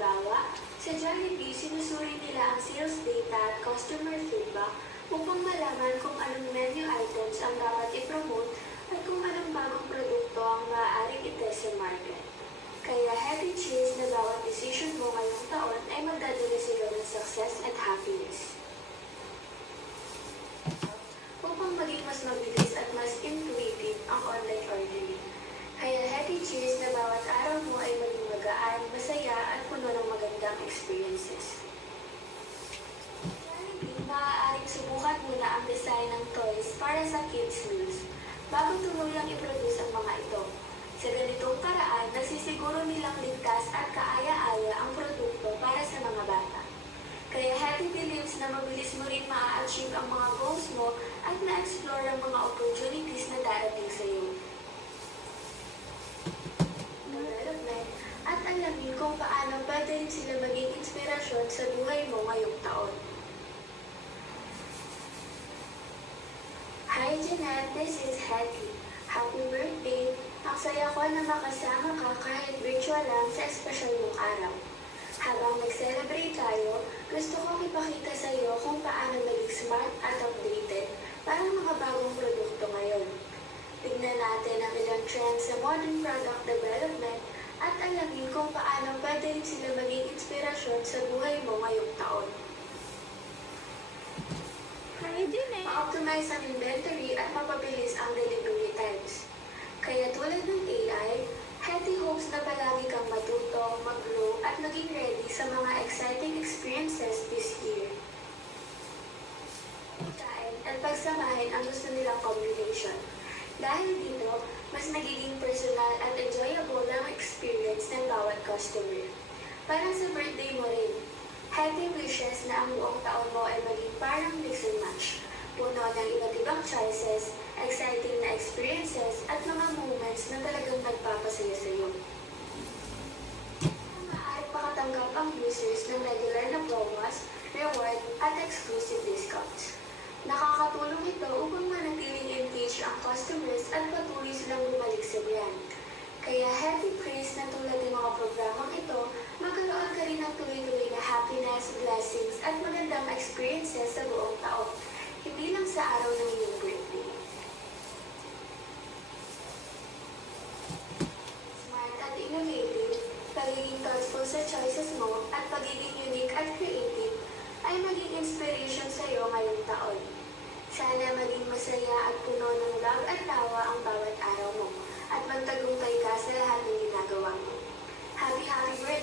Halimbawa, sa Jollibee, sinusuri nila ang sales data at customer feedback upang malaman kung anong menu items ang dapat i-promote at kung anong bagong produkto ang maaaring itest sa market. Kaya healthy cheers na bawat decision mo ngayong taon ay magdadala sila ng success at happiness. Upang maging mas mabilis at mas intuitive ang online ordering. Kaya healthy cheers na bawat araw mo ay maging magaan, masaya at puno ng magandang experiences. Maaaring subukan muna ang design ng toys para sa kids' meals bago tuluyang i-produce ang mga ito. Sa ganitong paraan, nasisiguro nilang ligtas at kaaya-aya ang produkto para sa mga bata. Kaya Healthy believes na mabilis mo rin maa-achieve ang mga goals mo at na-explore ang mga opportunities na darating sa iyo. Development at alamin kung paano pwede rin sila maging inspirasyon sa buhay mo ngayong taon. Hi Jeanette, this is Hetty. Happy birthday! Ang saya ko na makasama ka kahit virtual lang sa espesyal mong araw. Habang nag-celebrate tayo, gusto kong ipakita sa iyo kung paano maging smart at updated para mga bagong produkto ngayon. Tignan natin ang ilang trends sa modern product development at alamin kung paano pwede rin sila maging inspirasyon sa buhay mo ngayong taon. Ma-optimize ang inventory at mapabilis ang delivery times. Kaya tulad ng AI, Hetty hopes na palagi kang matuto, mag-grow at maging ready sa mga exciting experiences this year. Pagkain at pagsamahin ang gusto nilang combination. Dahil dito, mas nagiging personal at enjoyable ang experience ng bawat customer. Parang sa birthday mo rin, Hetty wishes na ang buong taon mo ay maging parang mix and match. Puno ng iba't ibang choices, exciting na experiences, at mga moments na talagang nagpapasaya sa iyo. Maaari makatanggap ang users ng regular na promos, reward, at exclusive discounts. Nakakatulong ito upang manatiling engaged ang customers at patuloy silang bumalik sa brand. Kaya Hetty prays na tulad ng mga programang ito, magkaroon ka rin ng tuloy-tuloy na happiness, blessings, at magandang experiences sa buong taon. Hindi lang sa araw ng iyong birthday. Smart at innovative, pagiging thoughtful sa choices mo, at pagiging unique at creative ay maging inspiration sa iyo ngayong taon. Sana maging masaya at puno ng love at tawa ang bawat araw mo, at magtagumpay ka sa lahat ng ginagawa mo. Happy birthday!